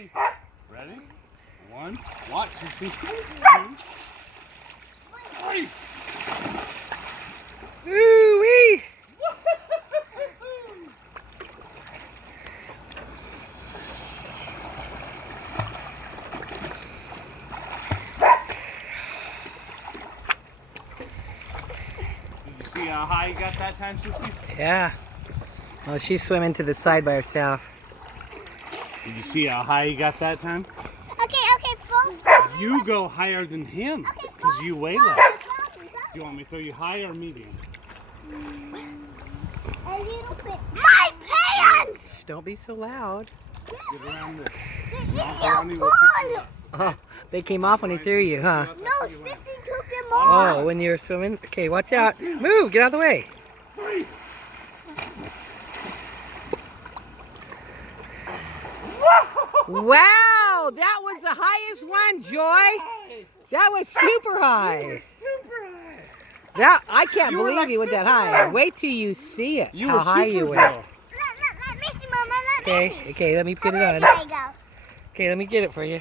Ready? Ready? One. Watch. You see? 2, 3. Woo-wee! Did you see how high you got that time, Sissy? Yeah. Well, she's swimming to the side by herself. Did you see how high you got that time? Okay, full. You go higher than him Okay, because you weigh less. Do you want me to throw you high or medium? A little bit. My pants! Shh, don't be so loud. Get around this. You pulled. Oh, they came off when he threw you, huh? No, 50 took them off. Oh, when you were swimming? Okay, watch out. Move, get out of the way. 3. Wow, that was the highest one, Joy. That was super high. Super high. That I can't You were believe like you went that super high. high. Wait till you see it. You how were high super you went. girl. Let me see, Mama. Let me Okay, see. okay, let me get it Where on. did I go? Okay, let me get it for you.